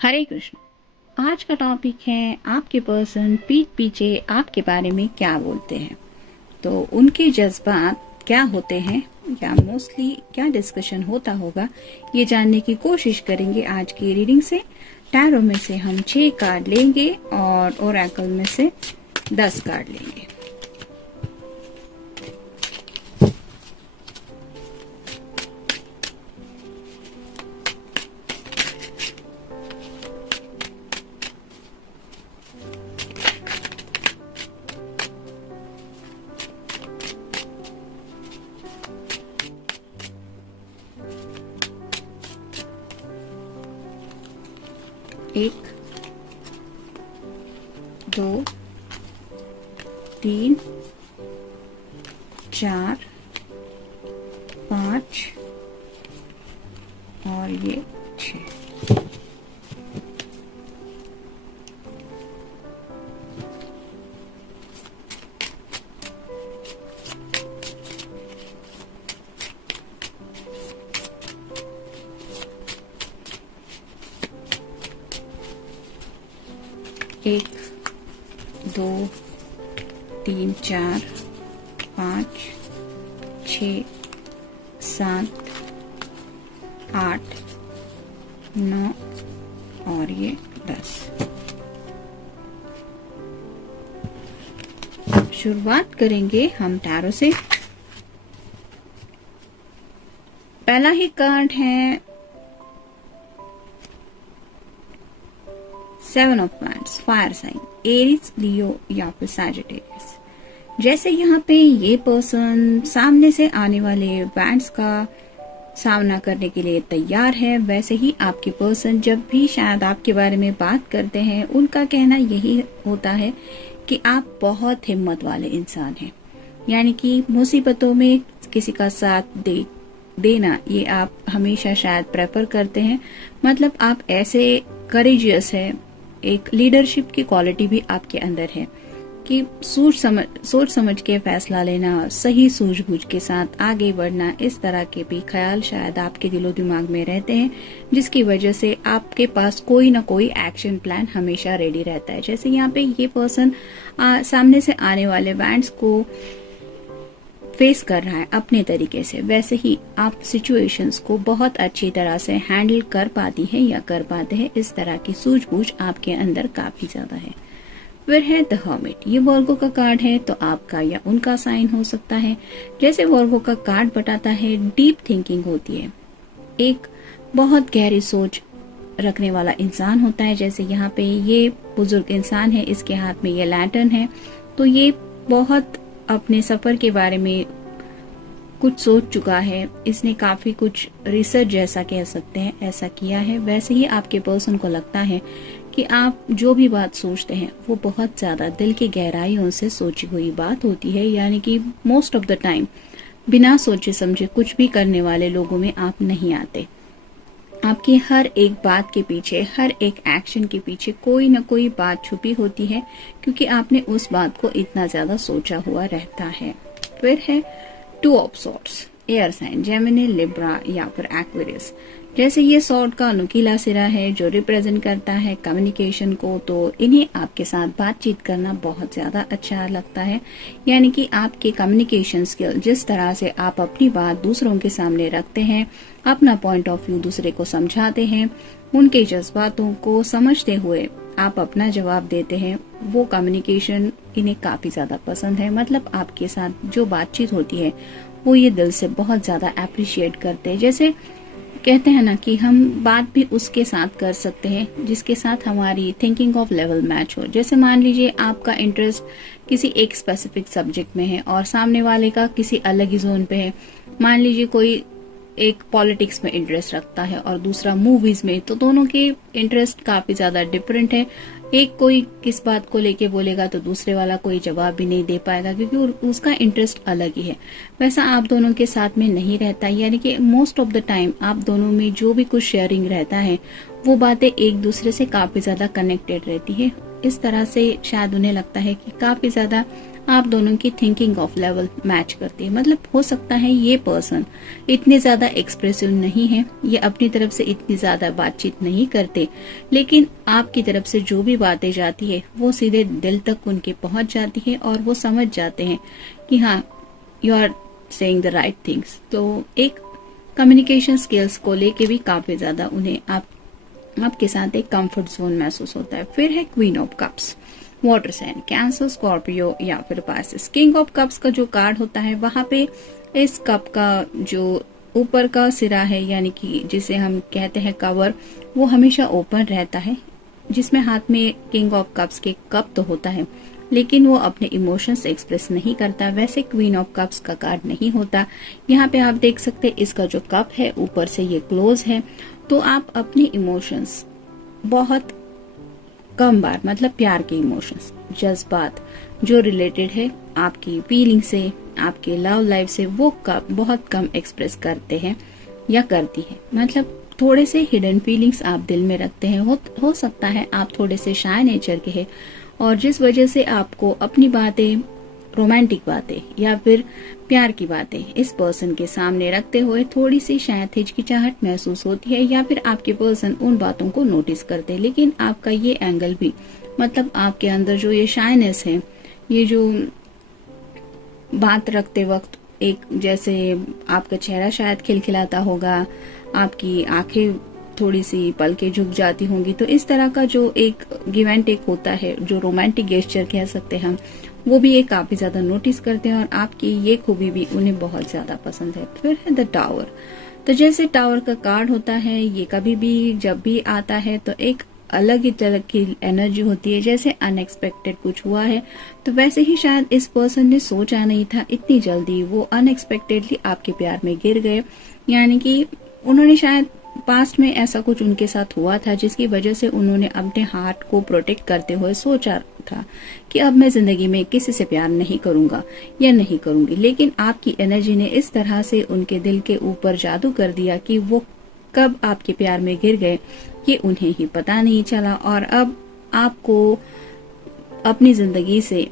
हरे कृष्ण। आज का टॉपिक है आपके पर्सन पीठ पीछे आपके बारे में क्या बोलते हैं, तो उनके जज्बात क्या होते हैं या मोस्टली क्या डिस्कशन होता होगा, ये जानने की कोशिश करेंगे आज की रीडिंग से। टैरो में से हम 6 कार्ड लेंगे और ओरेकल में से 10 कार्ड लेंगे। एक, दो, तीन, चार, 5 और ये 6। एक, दो, तीन, चार, 5, 6, 7, 8, 9 और ये 10। शुरुआत करेंगे हम टैरो से। पहला ही कार्ड है 7 of wands, fire sign, Aries, Leo या फिर सैजिटेरियस। जैसे यहाँ पे ये पर्सन सामने से आने वाले वैंड्स का सामना करने के लिए तैयार है, वैसे ही आपके पर्सन जब भी शायद आपके बारे में बात करते हैं, उनका कहना यही होता है कि आप बहुत हिम्मत वाले इंसान हैं। यानी कि मुसीबतों में किसी का साथ देना ये आप हमेशा शायद प्रेफर करते हैं। मतलब आप ऐसे करेजियस है, एक लीडरशिप की क्वालिटी भी आपके अंदर है कि सोच समझ के फैसला लेना, सही सूझबूझ के साथ आगे बढ़ना, इस तरह के भी ख्याल शायद आपके दिलो दिमाग में रहते हैं, जिसकी वजह से आपके पास कोई ना कोई एक्शन प्लान हमेशा रेडी रहता है। जैसे यहाँ पे ये पर्सन सामने से आने वाले वैंड्स को फेस कर रहा है अपने तरीके से, वैसे ही आप सिचुएशंस को बहुत अच्छी तरह से हैंडल कर पाती है या कर पाते हैं। इस तरह की सूझबूझ आपके अंदर काफी ज्यादा है। फिर है द हर्मिट, ये वर्गो का कार्ड है, तो आपका या उनका साइन हो सकता है। जैसे वर्गो का कार्ड बताता है, डीप थिंकिंग होती है, एक बहुत गहरी सोच रखने वाला इंसान होता है। जैसे यहाँ पे ये बुजुर्ग इंसान है, इसके हाथ में ये लैंटर्न है, तो ये बहुत अपने सफर के बारे में कुछ सोच चुका है, इसने काफी कुछ रिसर्च जैसा कह सकते हैं ऐसा किया है। वैसे ही आपके पर्सन को लगता है कि आप जो भी बात सोचते हैं वो बहुत ज्यादा दिल की गहराइयों से सोची हुई बात होती है। यानी कि मोस्ट ऑफ द टाइम बिना सोचे समझे कुछ भी करने वाले लोगों में आप नहीं आते। आपकी हर एक बात के पीछे, हर एक एक्शन के पीछे कोई न कोई बात छुपी होती है, क्योंकि आपने उस बात को इतना ज्यादा सोचा हुआ रहता है। फिर है 2 of swords, air sign, Gemini, Libra या फिर एक्वेरियस। जैसे ये सॉर्ड का नुकीला सिरा है जो रिप्रेजेंट करता है कम्युनिकेशन को, तो इन्हें आपके साथ बातचीत करना बहुत ज्यादा अच्छा लगता है। यानी कि आपके कम्युनिकेशन स्किल, जिस तरह से आप अपनी बात दूसरों के सामने रखते हैं, अपना पॉइंट ऑफ व्यू दूसरे को समझाते हैं, उनके जज्बातों को समझते हुए आप अपना जवाब देते हैं, वो कम्युनिकेशन इन्हें काफी ज्यादा पसंद है। मतलब आपके साथ जो बातचीत होती है वो ये दिल से बहुत ज्यादा अप्रिशिएट करते हैं। जैसे कहते हैं ना कि हम बात भी उसके साथ कर सकते हैं जिसके साथ हमारी थिंकिंग ऑफ लेवल मैच हो। जैसे मान लीजिए आपका इंटरेस्ट किसी एक स्पेसिफिक सब्जेक्ट में है और सामने वाले का किसी अलग ही जोन पे है। मान लीजिए कोई एक पॉलिटिक्स में इंटरेस्ट रखता है और दूसरा मूवीज में, तो दोनों के इंटरेस्ट काफी ज्यादा डिफरेंट है। एक कोई किस बात को लेके बोलेगा तो दूसरे वाला कोई जवाब भी नहीं दे पाएगा, क्योंकि उसका इंटरेस्ट अलग ही है। वैसा आप दोनों के साथ में नहीं रहता। यानी कि मोस्ट ऑफ द टाइम आप दोनों में जो भी कुछ शेयरिंग रहता है वो बातें एक दूसरे से काफी ज्यादा कनेक्टेड रहती है। इस तरह से शायद उन्हें लगता है कि काफी ज्यादा आप दोनों की थिंकिंग ऑफ लेवल मैच करती है। मतलब हो सकता है ये पर्सन इतने ज्यादा एक्सप्रेसिव नहीं है, ये अपनी तरफ से इतनी ज्यादा बातचीत नहीं करते, लेकिन आपकी तरफ से जो भी बातें जाती है वो सीधे दिल तक उनके पहुंच जाती है और वो समझ जाते हैं कि हाँ, you are saying the right things. तो एक कम्युनिकेशन स्किल्स को लेके भी काफी ज्यादा उन्हें आपके साथ एक कंफर्ट जोन महसूस होता है। फिर है queen of cups, water sign, Cancer, Scorpio या फिर पाइसेस। किंग ऑफ कप्स का जो कार्ड होता है वहां पे इस कप का जो ऊपर का सिरा है, यानी कि जिसे हम कहते हैं कवर, वो हमेशा ओपन रहता है, जिसमें हाथ में किंग ऑफ कप्स के कप तो होता है लेकिन वो अपने इमोशंस एक्सप्रेस नहीं करता। वैसे क्वीन ऑफ कप्स का कार्ड नहीं होता। यहाँ पे आप देख सकते हैं इसका जो कप है ऊपर से ये क्लोज है, तो आप अपने इमोशंस बहुत कम बार, मतलब प्यार के इमोशंस, जज्बात जो रिलेटेड है आपकी फीलिंग से, आपके लव लाइफ से, वो बहुत कम एक्सप्रेस करते हैं या करती है। मतलब थोड़े से हिडन फीलिंग्स आप दिल में रखते हैं। हो सकता है आप थोड़े से शाय नेचर के हैं और जिस वजह से आपको अपनी बातें, रोमांटिक बातें या फिर प्यार की बातें इस पर्सन के सामने रखते हुए थोड़ी सी शायद हिचकिचाहट महसूस होती है, या फिर आपके पर्सन उन बातों को नोटिस करते हैं। लेकिन आपका ये एंगल भी, मतलब आपके अंदर जो ये शायनेस है, ये जो बात रखते वक्त एक, जैसे आपका चेहरा शायद खिलखिलाता होगा, आपकी आंखें थोड़ी सी पलके झुक जाती होंगी, तो इस तरह का जो एक गिव एंड टेक होता है, जो रोमांटिक गेस्चर कह सकते हैं हम, वो भी ये काफी ज्यादा नोटिस करते हैं और आपकी ये खूबी भी उन्हें बहुत ज्यादा पसंद है। फिर है द टावर। तो जैसे टावर का कार्ड होता है, ये कभी भी जब भी आता है तो एक अलग ही तरह की एनर्जी होती है, जैसे अनएक्सपेक्टेड कुछ हुआ है। तो वैसे ही शायद इस पर्सन ने सोचा नहीं था इतनी जल्दी वो अनएक्सपेक्टेडली आपके प्यार में गिर गए, यानी कि उन्होंने शायद पास्ट में ऐसा कुछ उनके साथ हुआ था जिसकी वजह से उन्होंने अपने हार्ट को प्रोटेक्ट करते हुए सोचा था कि अब मैं जिंदगी में किसी से प्यार नहीं करूंगा या नहीं करूंगी। लेकिन आपकी एनर्जी ने इस तरह से उनके दिल के ऊपर जादू कर दिया कि वो कब आपके प्यार में गिर गए ये उन्हें ही पता नहीं चला, और अब आपको अपनी जिंदगी से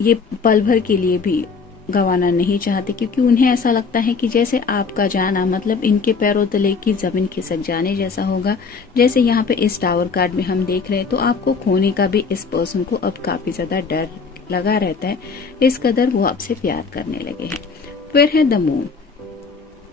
ये पल भर के लिए भी गंवाना नहीं चाहते, क्योंकि उन्हें ऐसा लगता है कि जैसे आपका जाना मतलब इनके पैरों तले की जमीन खिसक जाने जैसा होगा। जैसे यहाँ पे इस टावर कार्ड में हम देख रहे हैं, तो आपको खोने का भी इस पर्सन को अब काफी ज्यादा डर लगा रहता है, इस कदर वो आपसे प्यार करने लगे हैं। फिर है द मून,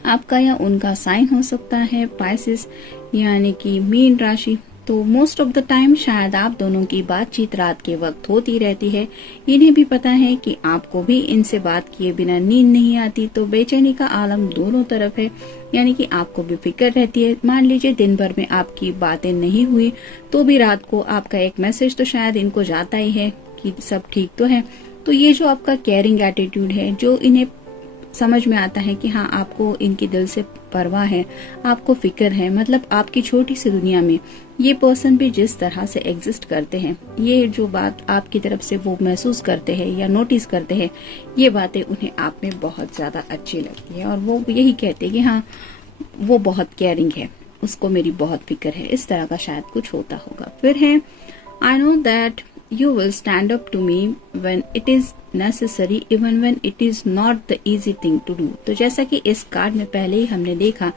आपका या उनका साइन हो सकता है पाइसेस, यानी कि मीन राशि। तो मोस्ट ऑफ द टाइम शायद आप दोनों की बातचीत रात के वक्त होती रहती है। इन्हें भी पता है कि आपको भी इनसे बात किए बिना नींद नहीं आती, तो बेचैनी का आलम दोनों तरफ है, यानी कि आपको भी फिक्र रहती है। मान लीजिए दिन भर में आपकी बातें नहीं हुई तो भी रात को आपका एक मैसेज तो शायद इनको जाता ही है कि सब ठीक तो है। तो ये जो आपका केयरिंग एटीट्यूड है, जो इन्हें समझ में आता है कि हाँ आपको इनकी दिल से परवाह है, आपको फिक्र है, मतलब आपकी छोटी सी दुनिया में ये पर्सन भी जिस तरह से एग्जिस्ट करते हैं, ये जो बात आपकी तरफ से वो महसूस करते हैं या नोटिस करते हैं, ये बातें उन्हें आप में बहुत ज्यादा अच्छी लगती है और वो यही कहते हैं कि हाँ वो बहुत केयरिंग है, उसको मेरी बहुत फिक्र है। इस तरह का शायद कुछ होता होगा। फिर है I know that you will stand up to me when it is necessary even when it is not the easy thing to do। तो जैसा कि इस कार्ड में पहले ही हमने देखा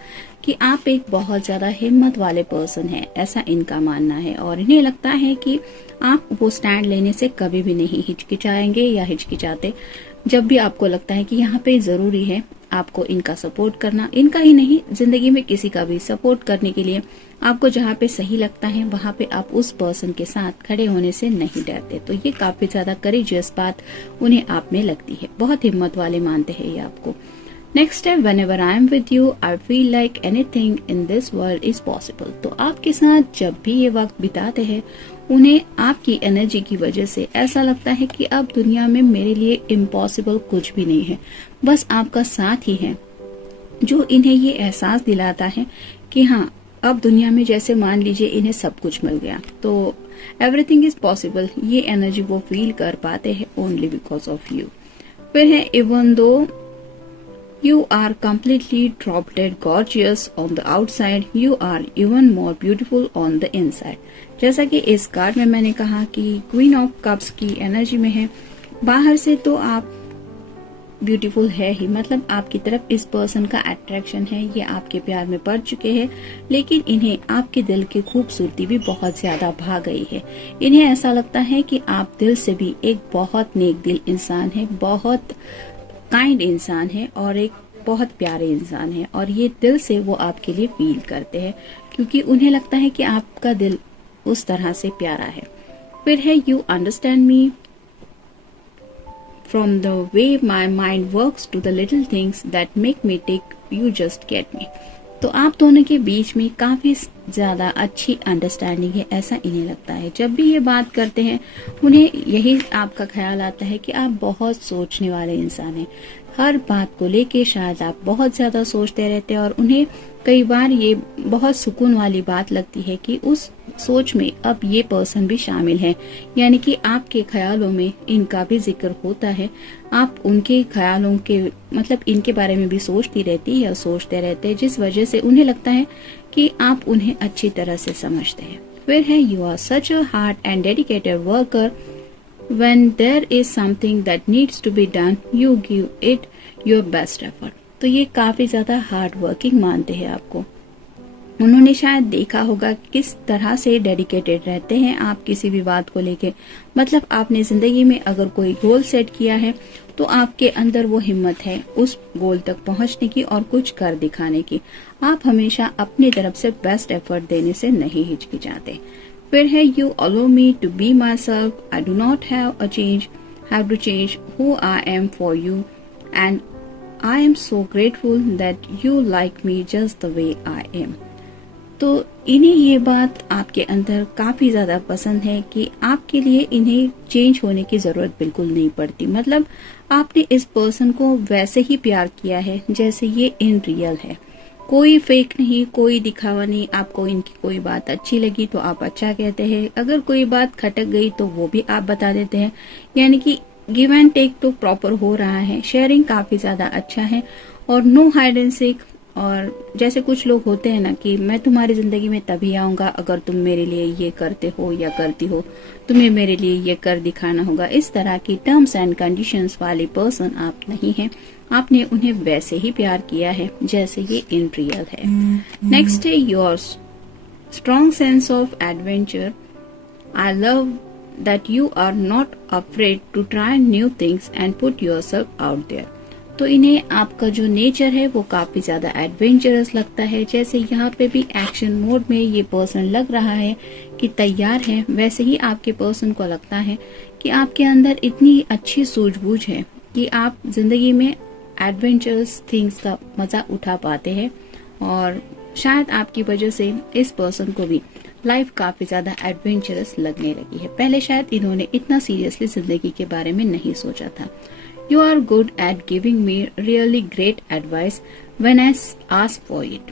कि आप एक बहुत ज्यादा हिम्मत वाले पर्सन हैं, ऐसा इनका मानना है, और इन्हें लगता है कि आप वो स्टैंड लेने से कभी भी नहीं हिचकिचाएंगे या हिचकिचाते। जब भी आपको लगता है कि यहाँ पे जरूरी है आपको इनका सपोर्ट करना, इनका ही नहीं जिंदगी में किसी का भी सपोर्ट करने के लिए आपको जहाँ पे सही लगता है वहाँ पे आप उस पर्सन के साथ खड़े होने से नहीं डरते। तो ये काफी ज्यादा करेजियस बात उन्हें आप में लगती है, बहुत हिम्मत वाले मानते हैं ये आपको। नेक्स्ट है whenever I am with you I feel like anything in this world is possible। तो आपके साथ जब भी ये वक्त बिताते हैं उन्हें आपकी एनर्जी की वजह से ऐसा लगता है कि अब दुनिया में मेरे लिए इम्पॉसिबल कुछ भी नहीं है, बस आपका साथ ही है जो इन्हें ये एहसास दिलाता है कि हाँ अब दुनिया में जैसे मान लीजिए इन्हें सब कुछ मिल गया, तो एवरीथिंग इज पॉसिबल। ये एनर्जी वो फील कर पाते हैं ओनली बिकॉज ऑफ यू। फिर है even though you are completely drop dead gorgeous on the outside, you are even more beautiful on the inside। जैसा कि इस कार्ड में मैंने कहा कि क्वीन ऑफ कप्स की एनर्जी में है, बाहर से तो आप ब्यूटीफुल है ही, मतलब आपकी तरफ इस पर्सन का अट्रैक्शन है, ये आपके प्यार में पड़ चुके हैं, लेकिन इन्हें आपके दिल की खूबसूरती भी बहुत ज्यादा भा गई है। इन्हें ऐसा लगता है कि आप दिल से भी एक बहुत नेक दिल इंसान है, बहुत काइंड इंसान है और एक बहुत प्यारे इंसान है, और ये दिल से वो आपके लिए फील करते हैं, क्योंकि उन्हें लगता है कि आपका दिल उस तरह से प्यारा है। फिर है you understand me from the way my mind works to the little things that make me tick, you just get me। तो आप दोनों के बीच में काफी ज्यादा अच्छी अंडरस्टैंडिंग है, ऐसा इन्हें लगता है। जब भी ये बात करते हैं उन्हें यही आपका ख्याल आता है कि आप बहुत सोचने वाले इंसान हैं, हर बात को लेके शायद आप बहुत ज्यादा सोचते रहते हैं, और उन्हें कई बार ये बहुत सुकून वाली बात लगती है कि उस सोच में अब ये पर्सन भी शामिल है, यानी कि आपके ख्यालों में इनका भी जिक्र होता है, आप उनके ख्यालों के मतलब इनके बारे में भी सोचती रहती है या सोचते रहते हैं, जिस वजह से उन्हें लगता है कि आप उन्हें अच्छी तरह से समझते हैं। फिर है you are such a hard and dedicated worker, when there is something that needs to be done, you give it your best effort। तो ये काफी ज्यादा हार्ड वर्किंग मानते हैं आपको। उन्होंने शायद देखा होगा किस तरह से डेडिकेटेड रहते हैं आप किसी भी बात को लेके, मतलब आपने जिंदगी में अगर कोई गोल सेट किया है तो आपके अंदर वो हिम्मत है उस गोल तक पहुंचने की और कुछ कर दिखाने की। आप हमेशा अपनी तरफ से बेस्ट एफर्ट देने से नहीं हिचकिचाते। फिर है you allow me to be myself, I do not have to change who I am for you, and I am so grateful that you like me just the way I am. तो इन्हें ये बात आपके अंदर काफी ज्यादा पसंद है कि आपके लिए इन्हें चेंज होने की जरूरत बिल्कुल नहीं पड़ती, मतलब आपने इस पर्सन को वैसे ही प्यार किया है जैसे ये इन रियल है, कोई फेक नहीं, कोई दिखावा नहीं। आपको इनकी कोई बात अच्छी लगी तो आप अच्छा कहते हैं, अगर कोई बात खटक गई तो वो भी आप बता देते हैं, यानी कि गिव एंड टेक तो प्रॉपर हो रहा है, शेयरिंग काफी ज्यादा अच्छा है, और नो हाइड एंड सीक। और जैसे कुछ लोग होते हैं ना कि मैं तुम्हारी जिंदगी में तभी आऊंगा अगर तुम मेरे लिए ये करते हो या करती हो, तुम्हें मेरे लिए ये कर दिखाना होगा, इस तरह की टर्म्स एंड कंडीशंस वाले पर्सन आप नहीं हैं। आपने उन्हें वैसे ही प्यार किया है जैसे ये इन रियल है। नेक्स्ट है your strong sense of adventure, I love that you are not afraid to try new things and put yourself out there. तो इन्हें आपका जो नेचर है वो काफी ज्यादा एडवेंचरस लगता है, जैसे यहाँ पे भी एक्शन मोड में ये पर्सन लग रहा है कि तैयार है, वैसे ही आपके पर्सन को लगता है कि आपके अंदर इतनी अच्छी सूझबूझ है कि आप जिंदगी में एडवेंचरस थिंग्स का मजा उठा पाते हैं, और शायद आपकी वजह से इस पर्सन को भी लाइफ काफी ज्यादा एडवेंचरस लगने लगी है। पहले शायद इन्होंने इतना सीरियसली जिंदगी के बारे में नहीं सोचा था। You are good at giving me really great advice when I ask for it।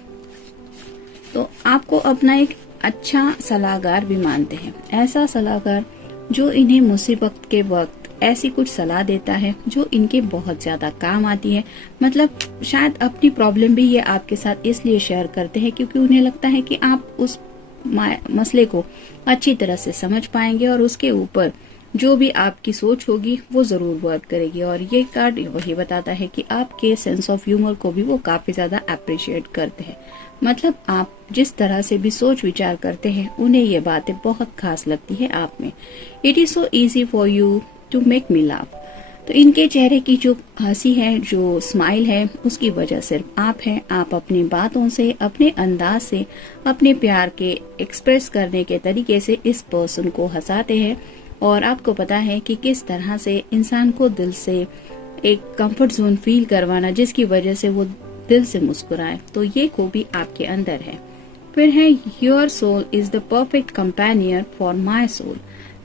तो आपको अपना एक अच्छा सलाहकार भी मानते हैं, ऐसा सलाहकार जो इन्हें मुसीबत के वक्त ऐसी कुछ सलाह देता है जो इनके बहुत ज्यादा काम आती है। मतलब शायद अपनी प्रॉब्लम भी ये आपके साथ इसलिए शेयर करते हैं क्योंकि उन्हें लगता है कि आप उस मसले को अच्छी तरह से समझ पाएंगे और उसके ऊपर जो भी आपकी सोच होगी वो जरूर वर्क करेगी। और ये कार्ड वही बताता है कि आपके सेंस ऑफ ह्यूमर को भी वो काफी ज्यादा अप्रिशिएट करते हैं, मतलब आप जिस तरह से भी सोच विचार करते हैं उन्हें ये बातें बहुत खास लगती है आप में। It is so easy for you to make me laugh. तो इनके चेहरे की जो हंसी है, जो स्माइल है, उसकी वजह सिर्फ आप हैं। आप अपनी बातों से, अपने अंदाज से, अपने प्यार के एक्सप्रेस करने के तरीके से इस पर्सन को हंसाते हैं, और आपको पता है कि किस तरह से इंसान को दिल से एक कंफर्ट जोन फील करवाना जिसकी वजह से वो दिल से मुस्कुराए। तो ये खूबी आपके अंदर है। फिर है your soul is the perfect companion for my soul,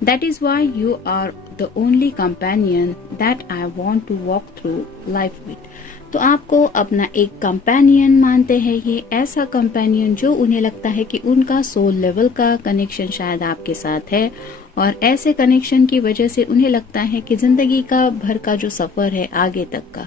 that is why you are the only companion that I want to walk through life with. तो आपको अपना एक कंपेनियन मानते हैं, ये ऐसा कंपेनियन जो उन्हें लगता है कि उनका सोल लेवल का कनेक्शन शायद आपके साथ है, और ऐसे कनेक्शन की वजह से उन्हें लगता है कि जिंदगी का भर का जो सफर है आगे तक का,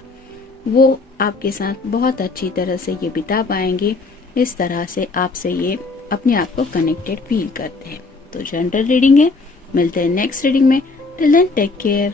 वो आपके साथ बहुत अच्छी तरह से ये बिता पाएंगे। इस तरह से आपसे ये अपने आप को कनेक्टेड फील करते हैं। तो जनरल रीडिंग है, मिलते हैं नेक्स्ट रीडिंग में। Till then take care.